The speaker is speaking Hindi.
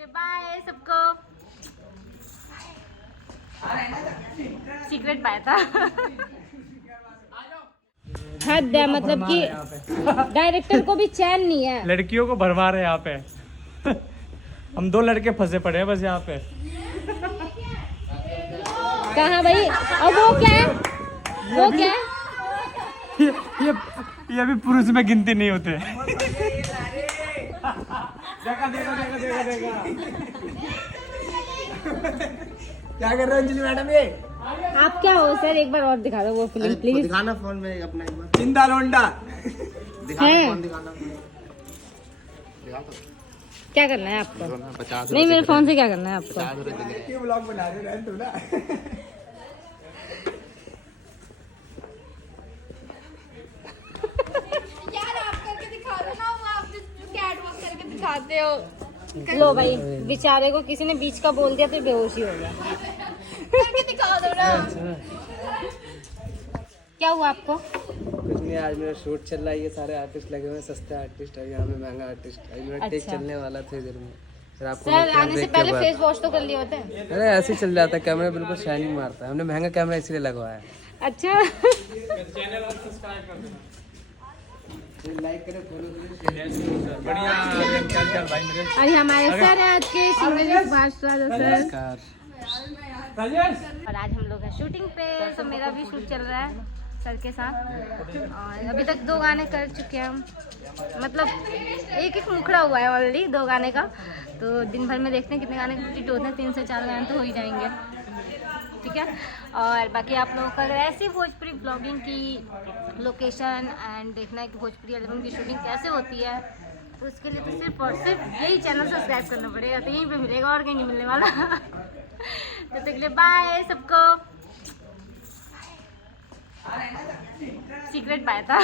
लिए बाय सबको। सीक्रेट पाया था। हद है, मतलब कि डायरेक्टर को भी चैन नहीं है। लड़कियों को भरवा रहे हैं यहाँ पे। हम 2 लड़के फंसे पड़े हैं बस यहाँ पे। कहाँ भाई? और वो क्या है? वो क्या है? ये भी पुरुष में गिनती नहीं होते। देखा। क्या कर रहे हैं अंजलि मैडम ये? आप क्या हो सर? एक बार और दिखा दो वो फिल्म प्लीज। दिखाना फोन में अपना एक बार। जिंदा लोंडा। दिखाना फोन दिखाना। क्या करना है आपको? 50 नहीं, मेरे फोन से क्या करना है आपको? क्यों व्लॉग बना रहे हैं तू ना? यार आप करके दिखा दो ना, वो आप कैट वॉक करके दिखाते हो। लो भाई, बेचारे को किसी ने बीच का बोल दिया तो बेहोशी हो गया। करके दिखा दो ना। क्या हुआ आपको? कुछ नहीं, आज मेरा शूट चल रहा है। ये सारे आर्टिस्ट लगे हुए हैं, सस्ते आर्टिस्ट है, यहाँ पे महंगा आर्टिस्ट। आज मेरा टेक अच्छा। चलने वाला था इधर में। फिर आपको सर आने से पहले फेस वॉश तो कर लिए होते। अरे ऐसे ही चल जाता है, कैमरा बिल्कुल शाइनिंग मारता है। हमने महंगा कैमरा इसलिए लगवाया है। अच्छा। लाइक करें, फॉलो करें। बढ़िया। भाई मेरे अरे हमारे सर है आज के सिंगर सुभाष राजा सर। नमस्कार। और आज हम लोग हैं शूटिंग पे, तो मेरा भी शूट चल रहा है सर के साथ। और अभी तक 2 गाने कर चुके हैं हम, मतलब एक मुखड़ा हुआ है ऑलरेडी 2 गाने का। तो दिन भर में देखते हैं कितने गाने कंप्लीट होते हैं। 3 से 4 गाने तो हो ही जाएंगे, ठीक है। और बाकी आप लोगों को अगर ऐसी भोजपुरी ब्लॉगिंग की लोकेशन एंड देखना है कि भोजपुरी एल्बम की शूटिंग कैसे होती है, तो उसके लिए तो सिर्फ और सिर्फ यही चैनल सब्सक्राइब करना पड़ेगा। तो यहीं पे मिलेगा और कहीं नहीं मिलने वाला। तो तक के लिए बाय सबको। सीक्रेट पाया था।